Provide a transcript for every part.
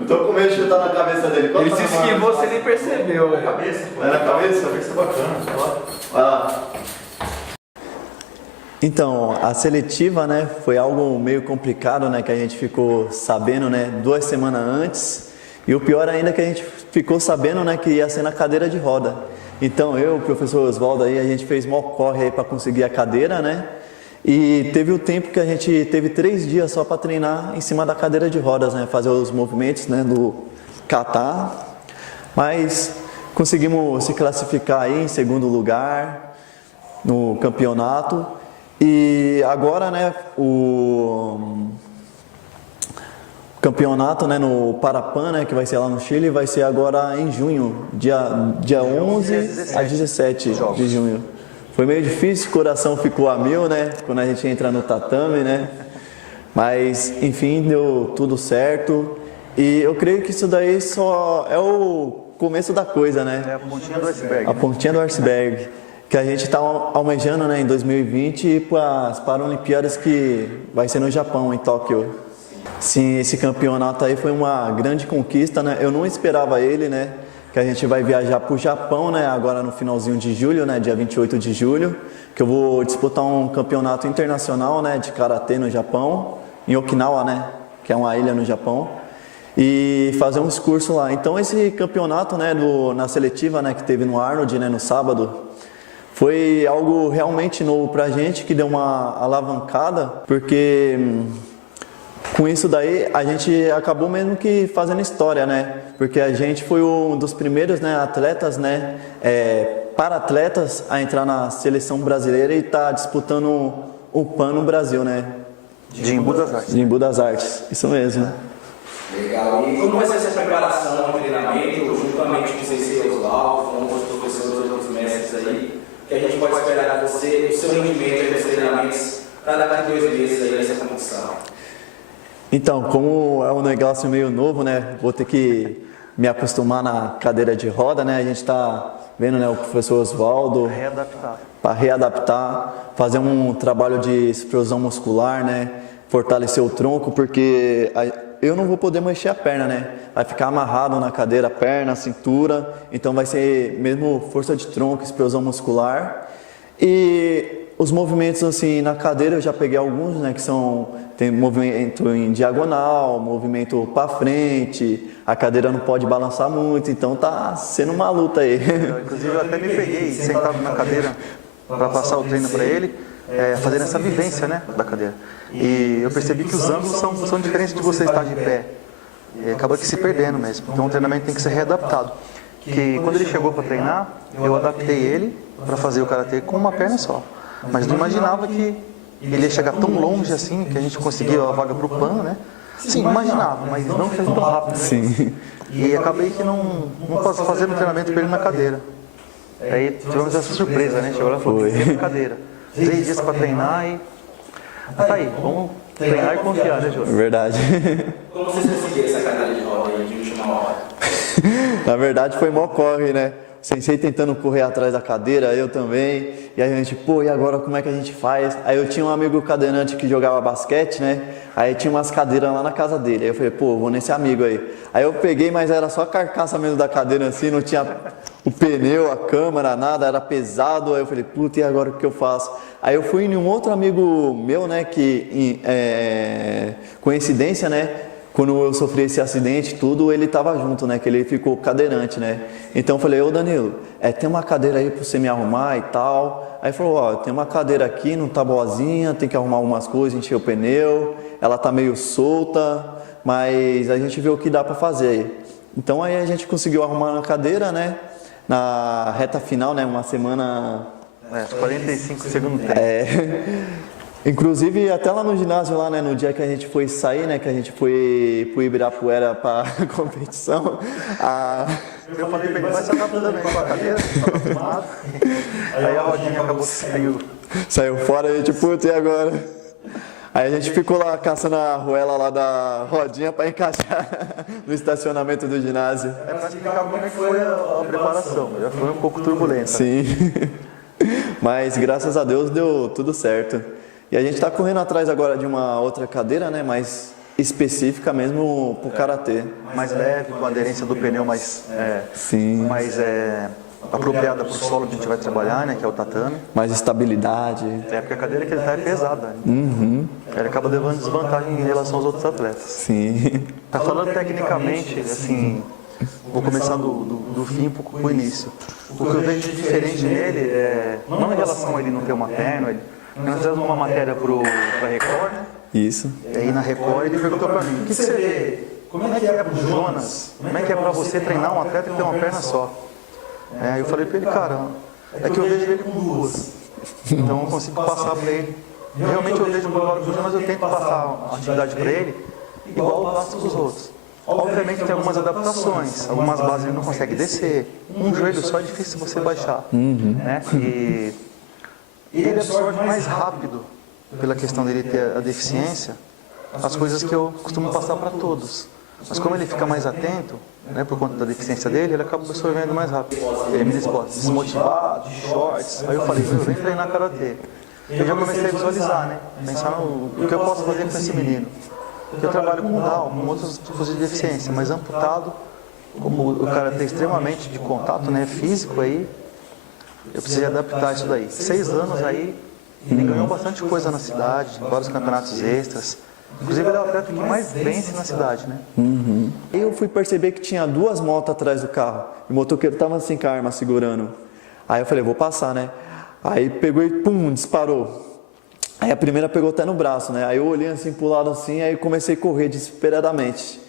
Eu tô com medo de chutar na cabeça dele. Ele se esquivou, você nem percebeu. Na cabeça? É na cabeça? Cabeça bacana. Vai lá. Então, a seletiva, né, foi algo meio complicado, né, que a gente ficou sabendo, né, 2 semanas antes. E o pior ainda é que a gente ficou sabendo, né, que ia ser na cadeira de roda. Então, eu, o professor Oswaldo aí, a gente fez mó corre aí para conseguir a cadeira, né? E teve o tempo que a gente teve 3 dias só para treinar em cima da cadeira de rodas, né, fazer os movimentos, né, do kata. Mas conseguimos se classificar aí em 2º lugar no campeonato. E agora, né, o campeonato, né, no Parapan, né, que vai ser lá no Chile, vai ser agora em junho, dia 11 a 17 de junho. Foi meio difícil, o coração ficou a mil, né, quando a gente entra no tatame, né, mas enfim, deu tudo certo. E eu creio que isso daí só é o começo da coisa, né? É a pontinha do iceberg. A pontinha do iceberg. Que a gente está almejando, né, em 2020 para as Paralimpíadas que vai ser no Japão, em Tóquio. Sim, esse campeonato aí foi uma grande conquista, né? Eu não esperava ele, né? Que a gente vai viajar para o Japão, né? Agora no finalzinho de julho, né? Dia 28 de julho, que eu vou disputar um campeonato internacional, né? De karatê no Japão, em Okinawa, né? Que é uma ilha no Japão. E fazer uns cursos lá. Então esse campeonato, né? Na seletiva, né? Que teve no Arnold, né? No sábado. Foi algo realmente novo pra gente, que deu uma alavancada, porque com isso daí a gente acabou mesmo que fazendo história, né? Porque a gente foi um dos primeiros, né, atletas, né, para-atletas a entrar na seleção brasileira e tá disputando o PAN no Brasil, né? De Embu das Artes. De Embu das Artes, isso mesmo. Legal. E como vai ser essa preparação ao treinamento, juntamente com vocês, Oswaldo, com os professores, outros mestres aí, que a gente pode esperar de você, o seu rendimento aí nos treinamentos para daqui a 2 meses aí nessa competição? Então, como é um negócio meio novo, né, vou ter que me acostumar na cadeira de roda, né, a gente está vendo, né, o professor Oswaldo para readaptar, fazer um trabalho de explosão muscular, né, fortalecer o tronco, porque eu não vou poder mexer a perna, né, vai ficar amarrado na cadeira, perna, cintura, então vai ser mesmo força de tronco, explosão muscular. E os movimentos assim na cadeira eu já peguei alguns, né, que tem movimento em diagonal, movimento para frente, a cadeira não pode balançar muito, então tá sendo uma luta aí. Inclusive eu até me peguei sentado na cadeira para passar o treino para ele, fazendo essa vivência, né, da cadeira. E eu percebi que os ângulos são diferentes de você estar de pé. E acaba que se perdendo mesmo. Então o treinamento tem que ser readaptado. Que quando ele chegou para treinar, eu adaptei ele para fazer o karatê com uma perna só. Mas não imaginava que ele ia chegar tão longe assim, que a gente conseguiu a vaga para o PAN, né? Sim, imaginava, mas não fez tão rápido. Sim. E acabei que não posso fazer o treinamento para ele na cadeira. Aí tivemos essa surpresa, né? Chegou lá e falou, na cadeira. 3 dias para treinar e... Tá aí, vamos treinar e confiar, né, Jô? Verdade. Como vocês conseguiram essa cadeira de roda aí de última hora? Na verdade foi mó corre, né? O sensei tentando correr atrás da cadeira, eu também. E aí a gente, pô, e agora como é que a gente faz? Aí eu tinha um amigo cadeirante que jogava basquete, né? Aí tinha umas cadeiras lá na casa dele. Aí eu falei, pô, vou nesse amigo aí. Aí eu peguei, mas era só a carcaça mesmo da cadeira assim, não tinha o pneu, a câmera, nada, era pesado. Aí eu falei, puta, e agora o que eu faço? Aí eu fui em um outro amigo meu, né, que coincidência, né? Quando eu sofri esse acidente, tudo, ele estava junto, né? Que ele ficou cadeirante, né? Então eu falei, ô Danilo, tem uma cadeira aí para você me arrumar e tal. Aí falou, ó, tem uma cadeira aqui, não tá boazinha, tem que arrumar algumas coisas, encher o pneu, ela tá meio solta, mas a gente vê o que dá para fazer. Então aí a gente conseguiu arrumar a cadeira, né? Na reta final, né? Uma semana... 45 segundos tempo. Inclusive, até lá no ginásio, lá, né, no dia que a gente foi sair, né, que a gente foi pro Ibirapuera para competição, Eu falei pra ele, vai se adaptando bem com a cadeira, tá acostumado. Aí a rodinha acabou que saiu fora e a gente, puta, e agora? Aí a gente ficou lá caçando a arruela lá da rodinha para encaixar no estacionamento do ginásio. Pra explicar como é que foi a preparação, já foi um pouco turbulenta. Sim, mas graças a Deus deu tudo certo. E a gente está correndo atrás agora de uma outra cadeira, né? Mas específica mesmo pro karatê. Mais leve, com a aderência do pneu mais, Sim. mais apropriada para o solo que a gente vai trabalhar, né, que é o tatame. Mais estabilidade. Porque a cadeira que ele tá é pesada, né? Ele acaba levando desvantagem em relação aos outros atletas. Sim. Tá falando tecnicamente, assim, vou começar do fim pro início. O que eu vejo de diferente nele é, não em relação a ele não ter uma perna, nós fizemos uma matéria pra Record, né? Isso. E aí na Record ele perguntou pra mim, o que você vê? Como é que é pro Jonas? Como é que é pra você treinar um atleta que tem uma perna só? Aí eu falei pra ele, cara, é que eu vejo ele com duas. Então eu consigo passar pra ele. Realmente eu vejo um problema pro Jonas, mas eu tento passar a atividade pra ele igual eu passo os outros. Obviamente tem algumas adaptações, algumas bases ele não consegue descer. Um joelho só é difícil você baixar. Né? E ele absorve mais rápido, pela questão dele ter a deficiência, as coisas que eu costumo passar para todos. Mas como ele fica mais atento, né, por conta da deficiência dele, ele acaba absorvendo mais rápido. Mini esportes, desmotivado, de shorts. Aí eu falei, vem treinar karatê. Eu já comecei a visualizar, né? Pensar no que eu posso fazer com esse menino. Eu trabalho com Down, com outros tipos de deficiência, mas amputado, como o karatê é extremamente de contato, né, físico aí, eu precisei adaptar isso daí. 6 anos aí, ele ganhou bastante coisa na cidade, vários campeonatos extras. Inclusive ele é o atleta que mais vence na cidade, né? Eu fui perceber que tinha 2 motos atrás do carro. E o motoqueiro tava assim com a arma segurando. Aí eu falei, vou passar, né? Aí pegou e pum, disparou. Aí a primeira pegou até no braço, né? Aí eu olhei assim pro lado assim, aí comecei a correr desesperadamente.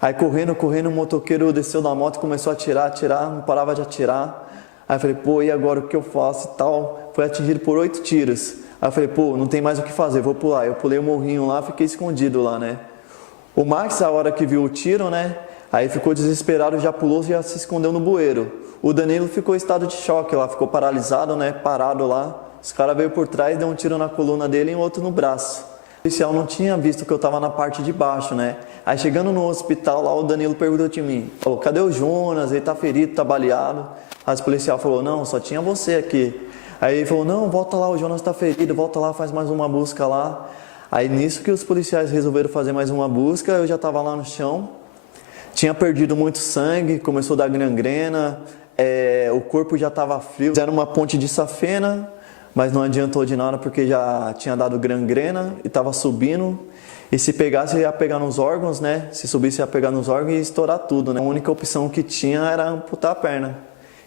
Aí correndo, o motoqueiro desceu da moto e começou a atirar, não parava de atirar. Aí eu falei, pô, e agora o que eu faço e tal? Foi atingido por 8 tiros. Aí eu falei, pô, não tem mais o que fazer, vou pular. Eu pulei o morrinho lá, fiquei escondido lá, né? O Max, a hora que viu o tiro, né? Aí ficou desesperado, já pulou, já se escondeu no bueiro. O Danilo ficou em estado de choque lá, ficou paralisado, né? Parado lá. Os caras veio por trás, deu um tiro na coluna dele e outro no braço. O policial não tinha visto que eu tava na parte de baixo, né? Aí chegando no hospital lá, o Danilo perguntou de mim. Falou, cadê o Jonas? Ele tá ferido, tá baleado. Aí o policial falou, não, só tinha você aqui. Aí ele falou, não, volta lá, o Jonas tá ferido, volta lá, faz mais uma busca lá. Aí nisso que os policiais resolveram fazer mais uma busca, eu já tava lá no chão. Tinha perdido muito sangue, começou a dar gangrena, o corpo já tava frio. Fizeram uma ponte de safena, mas não adiantou de nada porque já tinha dado gangrena e estava subindo. E se pegasse, ia pegar nos órgãos, né? Se subisse, ia pegar nos órgãos e estourar tudo, né? A única opção que tinha era amputar a perna.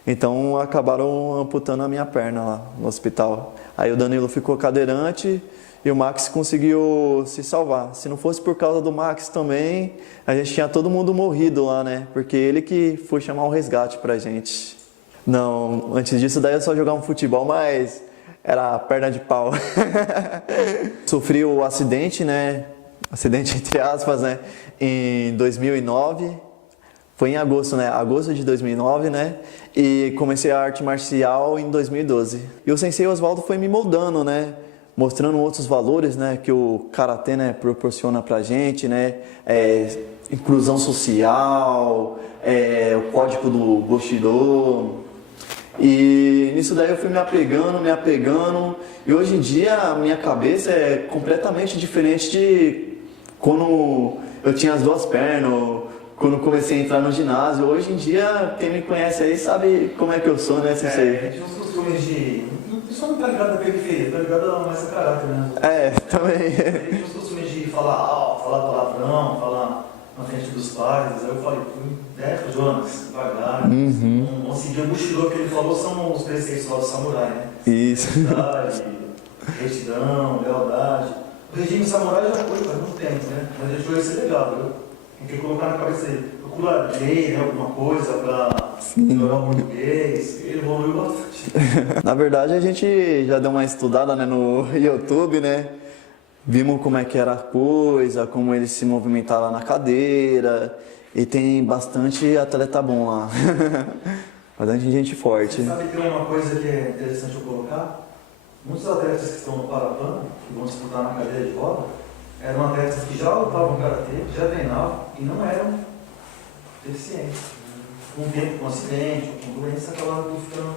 Então, acabaram amputando a minha perna lá no hospital. Aí o Danilo ficou cadeirante e o Max conseguiu se salvar. Se não fosse por causa do Max também, a gente tinha todo mundo morrido lá, né? Porque ele que foi chamar um resgate pra gente. Não, antes disso daí eu só jogava um futebol, mas era perna de pau. Sofri o acidente, né? Acidente entre aspas, né? Em 2009. Foi em agosto, né? Agosto de 2009, né? E comecei a arte marcial em 2012. E o Sensei Oswaldo foi me moldando, né? Mostrando outros valores, né? Que o karatê, né? Proporciona pra gente, né? Inclusão social, o código do Bushido. E nisso daí eu fui me apegando. E hoje em dia a minha cabeça é completamente diferente de quando eu tinha as 2 pernas, quando comecei a entrar no ginásio. Hoje em dia, quem me conhece aí sabe como é que eu sou, né, Sensei? A gente não costumes de... O pessoal não tá ligado da periferia, tá ligado mais a caráter, né? Também. A gente não costumes de falar alto, falar palavrão, falar na frente dos pais. Aí eu falei, Jonas, devagar. Vamos seguir o Bushido que ele falou, são os preceitos lá do samurai, né? Isso. Lealdade, retidão, lealdade. O regime samurai já foi faz muito tempo, né? Mas a gente vai ser legal, viu? Tem que colocar na cabeça dele, procura lei, né, alguma coisa para melhorar o português, ele evoluiu bastante. Na verdade, a gente já deu uma estudada, né, no YouTube, né? Vimos como é que era a coisa, como ele se movimentava na cadeira. E tem bastante atleta bom lá. Bastante gente forte. Você sabe que tem uma coisa que é interessante eu colocar? Muitos atletas que estão no Parapan, que vão disputar na cadeira de roda, eram atletas que já lutavam karatê, já treinavam e não eram deficientes. Com o tempo, com acidente, com doença, acabaram ficando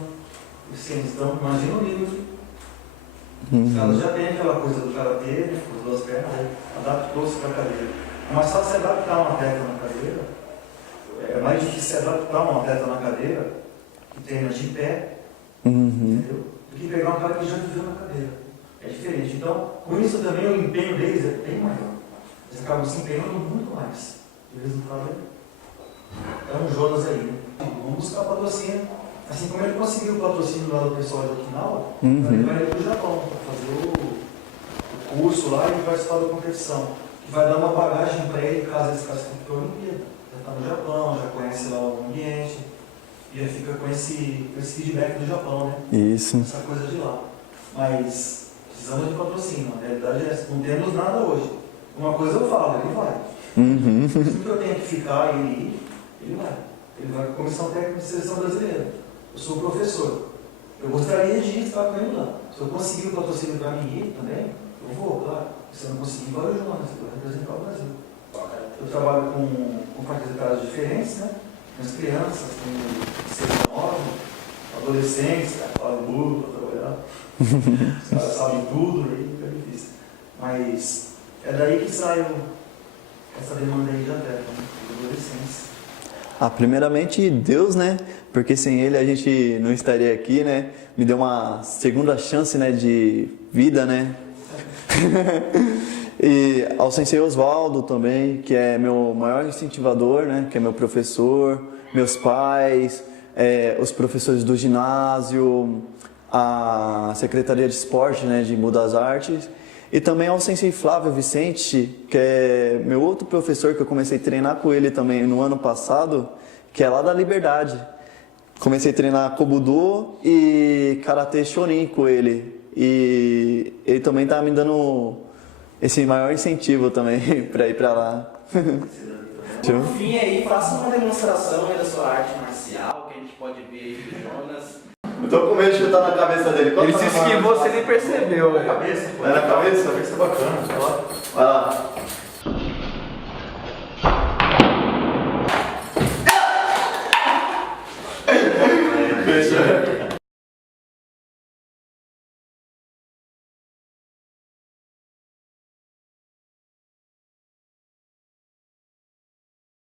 deficientes. Então, imagina o nível. Os caras já têm aquela coisa do karatê, né, com as 2 pernas, adaptou-se para a cadeira. É mais fácil se adaptar uma atleta na cadeira, é mais difícil se adaptar uma atleta na cadeira que treina de pé, entendeu? Do que pegar um cara que já viveu na cadeira. É diferente. Então, com isso também o empenho deles é bem maior. Eles acabam se empenhando muito mais. O resultado é um Jonas aí, né? Vamos buscar patrocínio. Assim como ele conseguiu o patrocínio lá do pessoal de Okinawa, ele vai ir para o Japão para fazer o curso lá e participar da competição. Que vai dar uma bagagem para ele caso ele se classifique para a Olimpíada. Já está no Japão, já conhece lá o ambiente, e já fica com esse feedback do Japão, né? Isso. Essa coisa de lá. Mas precisamos de patrocínio. A realidade é essa. Não temos nada hoje. Uma coisa eu falo, ele vai. Se eu tenho que ficar e ele ir, ele vai. Ele vai para a Comissão Técnica de Seleção Brasileira. Eu sou professor. Eu gostaria de estar com ele lá. Se eu conseguir o patrocínio para mim ir também, eu vou, claro. Se eu não conseguir, vai o Jonas, eu vou representar o Brasil. Eu trabalho com faixas etárias diferentes, né? Com as crianças, com 6 a 9, adolescentes, cara, falam burro para trabalhar. Os caras sabem tudo, aí fica difícil. Mas é daí que sai essa demanda aí de atleta, né? De adolescência. Primeiramente Deus, né? Porque sem Ele a gente não estaria aqui, né? Me deu uma segunda chance, né, de vida, né? E ao Sensei Oswaldo também, que é meu maior incentivador, né? Que é meu professor, meus pais, os professores do ginásio, a Secretaria de Esporte, né, de Embu das Artes. E também ao Sensei Flávio Vicente, que é meu outro professor, que eu comecei a treinar com ele também no ano passado, que é lá da Liberdade. Comecei a treinar Kobudo e Karatê Shorin com ele. E ele também tá me dando esse maior incentivo também para ir para lá. Por fim aí, faça uma demonstração aí da sua arte marcial, que a gente pode ver aí do Jonas. Eu tô com medo de chutar na cabeça dele. Ele se esquivou, você nem percebeu. Cabeça, pô. É na cabeça? Vai ser bacana, sei lá. Vai lá.